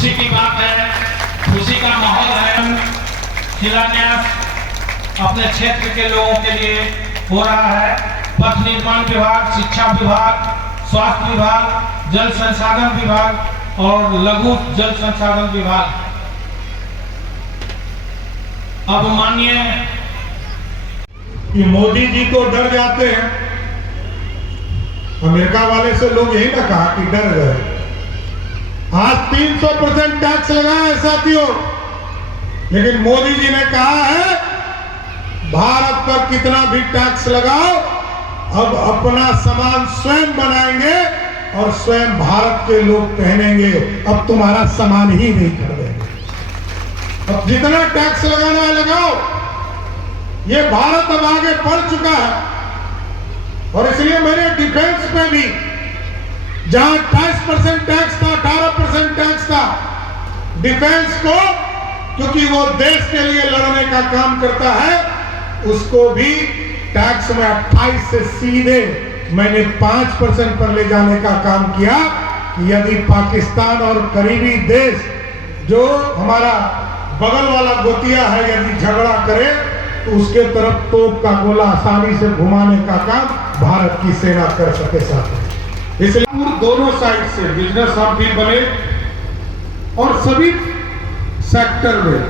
खुशी की बात है, खुशी का माहौल है। शिलान्यास अपने क्षेत्र के लोगों के लिए हो रहा है। पथ निर्माण विभाग, शिक्षा विभाग, स्वास्थ्य विभाग, जल संसाधन विभाग और लघु जल संसाधन विभाग। अब मानिए कि मोदी जी को डर जाते हैं। अमेरिका वाले से लोग यही ना कहा कि डर गए। आज 300% टैक्स लगाया है साथियों, लेकिन मोदी जी ने कहा है भारत पर कितना भी टैक्स लगाओ, अब अपना सामान स्वयं बनाएंगे और स्वयं भारत के लोग पहनेंगे। अब तुम्हारा सामान ही नहीं खरीदेंगे। अब जितना टैक्स लगाना है लगाओ। ये भारत अब आगे बढ़ चुका है और इसलिए मैंने डिफेंस पे भी, जहां 28% टैक्स था, 18% टैक्स था, डिफेंस को, क्योंकि वो देश के लिए लड़ने का काम करता है, उसको भी टैक्स में 28 से सीधे मैंने 5% पर ले जाने का काम किया कि यदि पाकिस्तान और करीबी देश जो हमारा बगल वाला गोतिया है यदि झगड़ा करे तो उसके तरफ तोप का गोला आसानी से घुमाने का काम भारत की सेना कर सके। साथ इसलिए दोनों साइड से बिजनेस हब भी बने और सभी सेक्टर में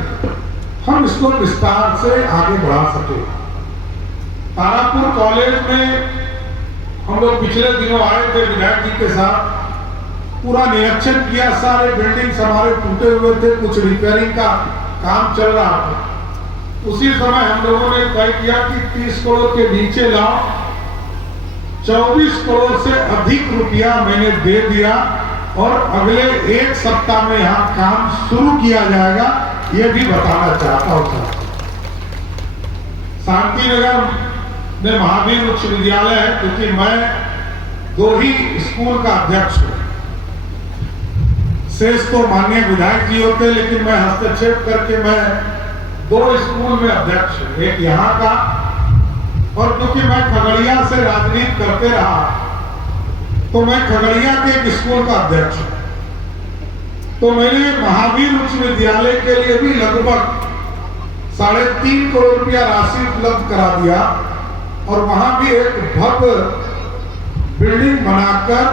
हम इसको विस्तार से आगे बढ़ा सके। तारापुर कॉलेज में हम लोग पिछले दिनों आए थे विधायक जी के साथ, पूरा निरीक्षण किया। सारे बिल्डिंग्स हमारे टूटे हुए थे, कुछ रिपेयरिंग का काम चल रहा था। उसी समय हम लोगों ने तय किया कि 30 करोड़ के नीचे लाओ। 24 करोड़ से अधिक रुपया मैंने दे दिया और अगले एक सप्ताह में यहाँ काम शुरू किया जाएगा, ये भी बताना चाहता हूँ। शांति नगर में महावीर उच्च विद्यालय है, क्योंकि मैं 2 ही स्कूल का अध्यक्ष हूँ। शेष तो माननीय विधायक जी होते, लेकिन मैं हस्तक्षेप करके मैं 2 स्कूल में अध्यक्ष हूँ, एक यहाँ का, और क्योंकि मैं खगड़िया से राजनीति करते रहा तो मैं खगड़िया के एक स्कूल का अध्यक्ष हूँ। तो मैंने महावीर उच्च विद्यालय के लिए भी लगभग 3.5 करोड़ रुपया राशि उपलब्ध करा दिया और वहां भी एक भव्य बिल्डिंग बनाकर,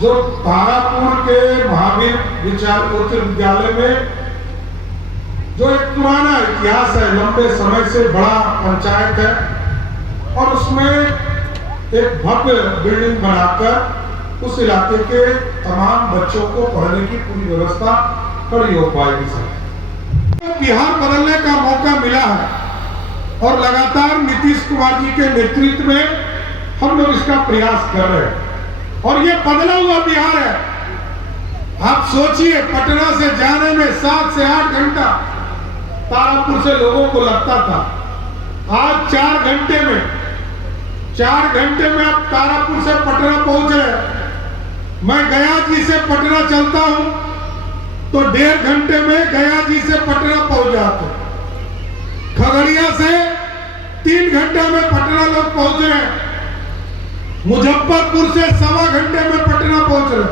जो तारापुर के महावीर उच्च विद्यालय में जो एक पुराना इतिहास है, लंबे समय से बड़ा पंचायत है, और उसमें एक भव्य बिल्डिंग बनाकर उस इलाके के तमाम बच्चों को पढ़ने की पूरी व्यवस्था कड़ी हो पाएगी। सर, बिहार बदलने का मौका मिला है और लगातार नीतीश कुमार जी के नेतृत्व में हम लोग इसका प्रयास कर रहे हैं और ये बदला हुआ बिहार है। आप सोचिए, पटना से जाने में 7 से 8 घंटा तारापुर से लोगों को लगता था, आज 4 घंटे में आप तारापुर से पटना पहुंच रहे। मैं गया जी से पटना चलता हूं तो 1.5 घंटे में गया जी से पटना पहुंच जाते। खगड़िया से 3 घंटे में पटना लोग पहुंच रहे। मुजफ्फरपुर से 1.25 घंटे में पटना पहुंच रहे।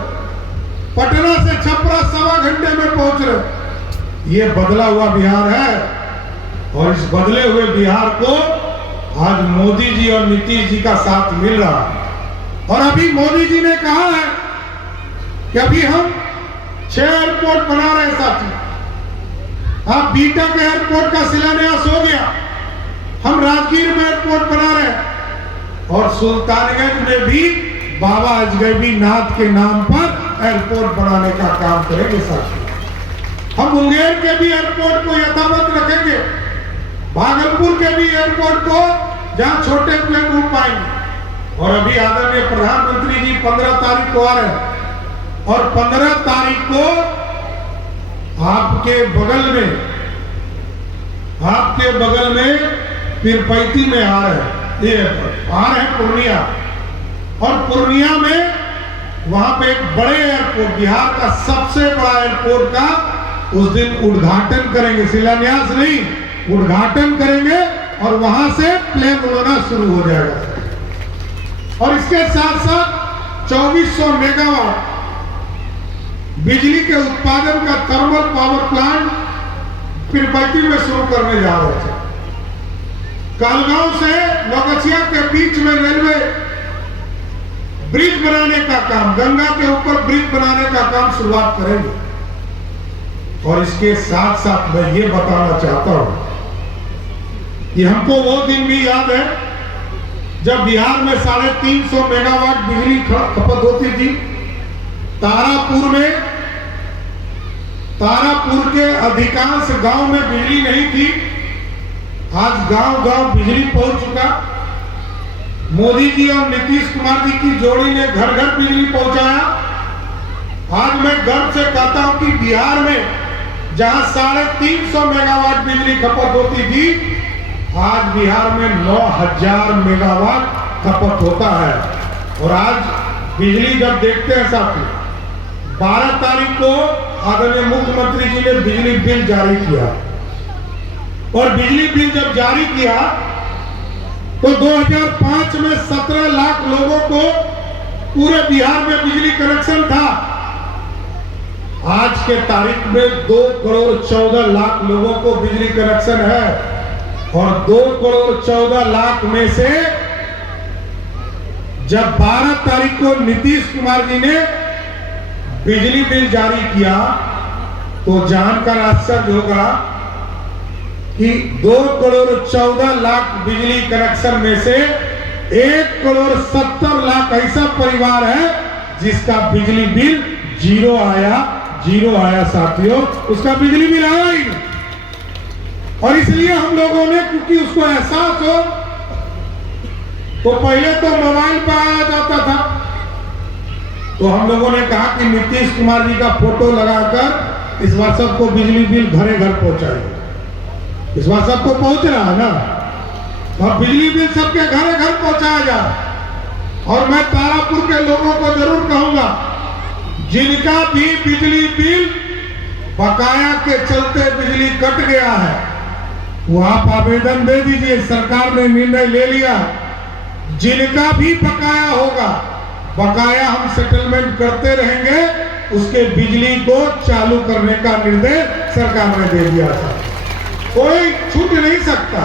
पटना से छपरा 1.25 घंटे में पहुंच रहे। ये बदला हुआ बिहार है और इस बदले हुए बिहार को आज मोदी जी और नीतीश जी का साथ मिल रहा है। और अभी मोदी जी ने कहा है कि अभी हम 6 एयरपोर्ट बना रहे हैं। साथी, आप बीटा के एयरपोर्ट का शिलान्यास हो गया, हम राजगीर में एयरपोर्ट बना रहे हैं और सुल्तानगंज में भी बाबा अजगैबी नाथ के नाम पर एयरपोर्ट बनाने का काम करेंगे। साथी, हम मुंगेर के भी एयरपोर्ट को यथावत रखेंगे, भागलपुर के भी एयरपोर्ट को जहां छोटे प्लेन उड़ पाएंगे। और अभी आदरणीय प्रधानमंत्री जी 15 तारीख को आ रहे हैं और 15 तारीख को आपके बगल में पीरपैती में आ रहे हैं, ये आ रहे हैं पूर्णिया, और पूर्णिया में वहां पे एक बड़े एयरपोर्ट, बिहार का सबसे बड़ा एयरपोर्ट का उस दिन उद्घाटन करेंगे। शिलान्यास नहीं, उद्घाटन करेंगे और वहां से प्लेन उड़ना शुरू हो जाएगा। और इसके साथ साथ 2400 मेगावाट बिजली के उत्पादन का थर्मल पावर प्लांट तिरुपति में शुरू करने जा रहे थे। कालगांव से नौगछिया के बीच में रेलवे ब्रिज बनाने का काम, गंगा के ऊपर ब्रिज बनाने का काम शुरुआत करेंगे। और इसके साथ साथ मैं ये बताना चाहता हूं कि हमको वो दिन भी याद है जब बिहार में 350 मेगावाट बिजली खपत होती थी। तारापुर के अधिकांश गांव में बिजली नहीं थी। आज गांव-गांव बिजली पहुंच चुका। मोदी जी और नीतीश कुमार जी की जोड़ी ने घर घर बिजली पहुंचाया। आज मैं गर्व से कहता हूं कि बिहार में जहां 350 मेगावाट बिजली खपत होती थी, आज बिहार में 9000 मेगावाट खपत होता है। और आज बिजली जब देखते हैं साथी, 12 तारीख को आदरणीय मुख्यमंत्री जी ने बिजली बिल जारी किया। और बिजली बिल जब जारी किया तो 2005 में 17 लाख लोगों को पूरे बिहार में बिजली कनेक्शन था। आज के तारीख में 2 करोड़ 14 लाख लोगों को बिजली कनेक्शन है। और 2 करोड़ 14 लाख में से जब 12 तारीख को नीतीश कुमार जी ने बिजली बिल जारी किया तो जानकर आश्चर्य होगा कि 2 करोड़ 14 लाख बिजली कनेक्शन में से 1 करोड़ 70 लाख ऐसा परिवार है जिसका बिजली बिल जीरो आया साथियों, उसका बिजली बिल आया ही नहीं। और इसलिए हम लोगों ने, क्योंकि उसको एहसास हो, तो पहले तो मोबाइल पर आया जाता था, तो हम लोगों ने कहा कि नीतीश कुमार जी का फोटो लगाकर इस बार सबको बिजली बिल घरे घर पहुंचाएंगे। इस बार सबको पहुंच रहा है ना, अब बिजली बिल सबके घरे घर पहुंचाया जाए। और मैं तारापुर के लोगों को जरूर कहूंगा, जिनका भी बिजली बिल बकाया के चलते बिजली कट गया है, वो आप आवेदन दे दीजिए। सरकार ने निर्णय ले लिया, जिनका भी बकाया होगा, बकाया हम सेटलमेंट करते रहेंगे, उसके बिजली को चालू करने का निर्देश सरकार ने दे दिया था। कोई छूट नहीं सकता,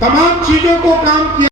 तमाम चीजों को काम किया।